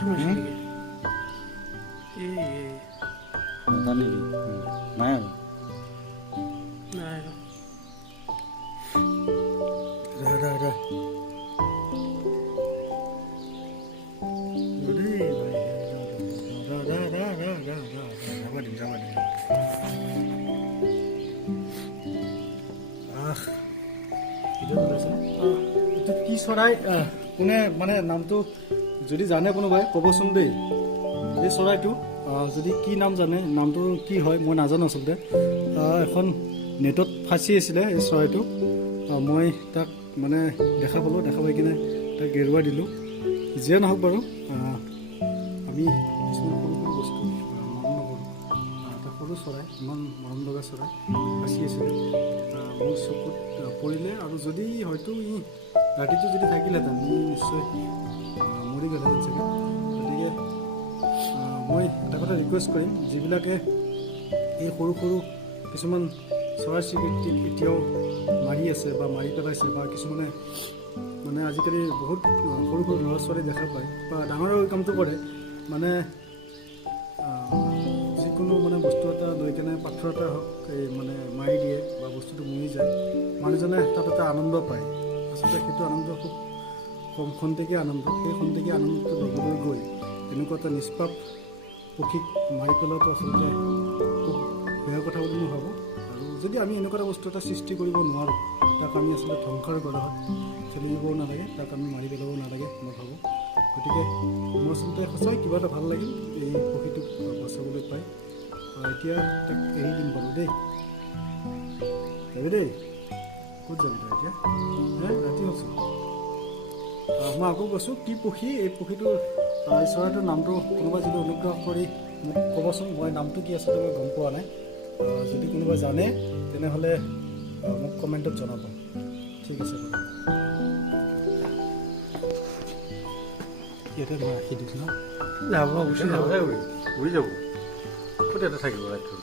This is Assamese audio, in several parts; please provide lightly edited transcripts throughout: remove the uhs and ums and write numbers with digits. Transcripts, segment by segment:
নাই আৰু কি চৰাই কোনে মানে নামটো যদি জানে কোনোবাই ক'বচোন দেই। এই চৰাইটো যদি কি নাম জানে, নামটো কি হয় মই নাজানো আচলতে। এখন নেটত ফাঁচি আছিলে এই চৰাইটো, মই তাক মানে দেখা পালোঁ, দেখা পাই কিনে তাক গেৰুৱা দিলোঁ। যিয়ে নহওক বাৰু, আমি কিছুমান সৰু সৰু বস্তু মৰম নকৰোঁ। এটা সৰু চৰাই, ইমান মৰম লগা চৰাই ফাঁচি আছিলে, মোৰ চকুত পৰিলে। আৰু যদি হয়তো ই ৰাতিটো যদি থাকিলেহেঁতেন, ই নিশ্চয় মৰি গ'লেহেঁতেন চাগে। গতিকে মই এটা কথা ৰিকুৱেষ্ট কৰিম, যিবিলাকে এই সৰু সৰু কিছুমান চৰাই চিৰিকটিক এতিয়াও মাৰি আছে বা মাৰি পেলাইছে, বা কিছুমানে মানে আজিকালি বহুত সৰু সৰু ল'ৰা ছোৱালী দেখা পায় বা ডাঙৰেও এই কামটো কৰে, মানে যিকোনো মানে বস্তু এটা লৈ কেনে পাথৰ এটা হওক এই মানে মাৰি দিয়ে বা বস্তুটো মৰি যায়, মানুহজনে তাত এটা আনন্দ পায়। আচলতে সেইটো আনন্দ খুব কম খন্তেকীয়া আনন্দ। সেই খন্তেকীয়া আনন্দটো ল'বলৈ গৈ এনেকুৱা এটা নিষ্পাপ পক্ষীক মাৰি পেলোৱাটো আচলতে খুব বেয়া কথা বুলি মই ভাবোঁ। আৰু যদি আমি এনেকুৱা এটা বস্তু এটা সৃষ্টি কৰিব নোৱাৰোঁ, তাক আমি আচলতে ধ্বংসৰ গৰাহত চলি যাবও নালাগে, তাক আমি মাৰি পেলাবও নালাগে মই ভাবোঁ। গতিকে মোৰ আচলতে সঁচাই কিবা এটা ভাল লাগিল এই পক্ষীটোক বচাবলৈ পাই। এতিয়া তাক এৰি দিম বাৰু দেই, দেই ক'ত যাবি তই এতিয়া? ৰাতি হৈছে। মই আকৌ কৈছোঁ কি পক্ষী এই পক্ষীটো, এই চৰাইটোৰ নামটো কোনোবাই যদি অনুগ্ৰহ কৰি মোক ক'বচোন। মই নামটো কি আছিলে মই গম পোৱা নাই। যদি কোনোবাই জানে তেনেহ'লে মোক কমেণ্টত জনাব। ঠিক আছে বাৰু। ইয়াতে মই ৰাখি দিছোঁ ন, যাব গুচি যাব, উৰি যাব। ক'ত ইয়াতে থাকিব ৰাইটো?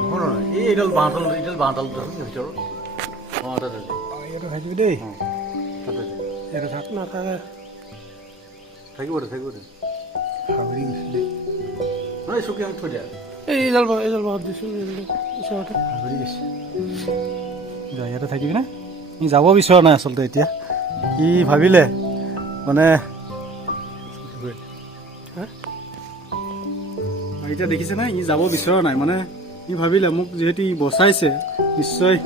নহয় নহয়, এইডাল বাঁহডাল, এইডাল বাঁহডাল ভিতৰত। অঁ তাতে ইয়াতে থাকিবি দেই, তাতে ইয়াতে থাক না, তাতে থাকিব দে, থাকিব দে। ভাগৰি গৈছিলে নহয়, চকী আমি থৈ দিয়া। এইডাল বাঁহত দিছোঁ, ওচৰতে ভাগৰি গৈছে। যা, ইয়াতে থাকিবি নে? ই যাব বিচৰা নাই আচলতে। এতিয়া ই ভাবিলে মানে এতিয়া দেখিছে নাই, ই যাব বিচৰা নাই। মানে ই ভাবিলে মোক যিহেতু ই বচাইছে, নিশ্চয়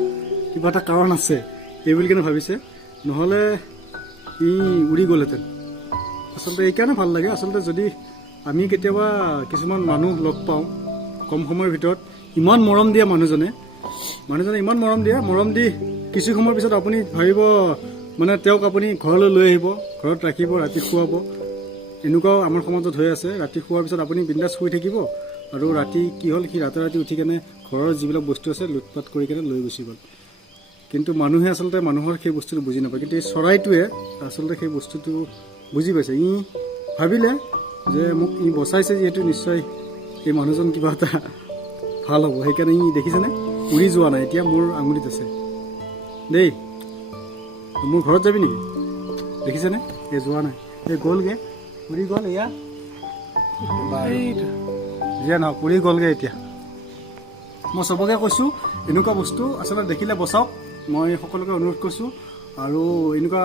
কিবা এটা কাৰণ আছে এই বুলি কেনে ভাবিছে, নহ'লে ই উৰি গ'লহেঁতেন। আচলতে এইকাৰণে ভাল লাগে। আচলতে যদি আমি কেতিয়াবা কিছুমান মানুহ লগ পাওঁ কম সময়ৰ ভিতৰত, ইমান মৰম দিয়ে মানুহজনে ইমান মৰম দি কিছু সময়ৰ পিছত আপুনি ভাবিব মানে তেওঁক আপুনি ঘৰলৈ লৈ আহিব, ঘৰত ৰাখিব, ৰাতি খুৱাব। এনেকুৱাও আমাৰ সমাজত হৈ আছে। ৰাতি খোৱাৰ পিছত আপুনি বিন্দাছ শুই থাকিব, আৰু ৰাতি কি হ'ল, সি ৰাতি উঠি কেনে ঘৰৰ যিবিলাক বস্তু আছে লুটপাট কৰি কেনে লৈ গুচি গ'ল। কিন্তু মানুহে আচলতে মানুহৰ সেই বস্তুটো বুজি নাপায়। কিন্তু এই চৰাইটোৱে আচলতে সেই বস্তুটো বুজি পাইছে। ই ভাবিলে যে মোক ই বচাইছে যিহেতু, নিশ্চয় এই মানুহজন কিবা এটা ভাল হ'ব। সেইকাৰণে ই দেখিছেনে, উৰি যোৱা নাই। এতিয়া মোৰ আঙুলিত আছে দেই। মোৰ ঘৰত যাবি নেকি? দেখিছেনে, এই যোৱা নাই, এই গ'লগৈ, উৰি গ'ল। এয়া যিয়ে নহওক উৰি গ'লগৈ। এতিয়া মই চবকে কৈছোঁ, এনেকুৱা বস্তু আচলতে দেখিলে বচাওক। মই সকলোকে অনুৰোধ কৰিছোঁ। আৰু এনেকুৱা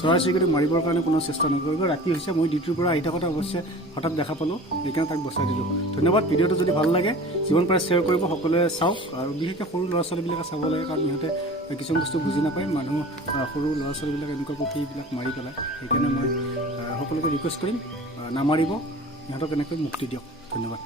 চৰাই চিৰিকটিক মাৰিবৰ কাৰণে কোনো চেষ্টা নকৰিব। ৰাতি হৈছে, মই ডিউটিৰ পৰা আহি থাকোঁতে অৱশ্যে হঠাৎ দেখা পালোঁ, সেইকাৰণে তাক বচাই দিলোঁ। ধন্যবাদ। ভিডিঅ'টো যদি ভাল লাগে যিমান পাৰে শ্বেয়াৰ কৰিব, সকলোৱে চাওক। আৰু বিশেষকৈ সৰু ল'ৰা ছোৱালীবিলাকে চাব লাগে, কাৰণ সিহঁতে কিছুমান বস্তু বুজি নাপায়। সৰু ল'ৰা ছোৱালীবিলাক এনেকুৱা পক্ষীবিলাক মাৰি পেলায়। সেইকাৰণে মই সকলোকে ৰিকুৱেষ্ট কৰিম, নামাৰিব, সিহঁতক এনেকৈ মুক্তি দিয়ক। ধন্যবাদ।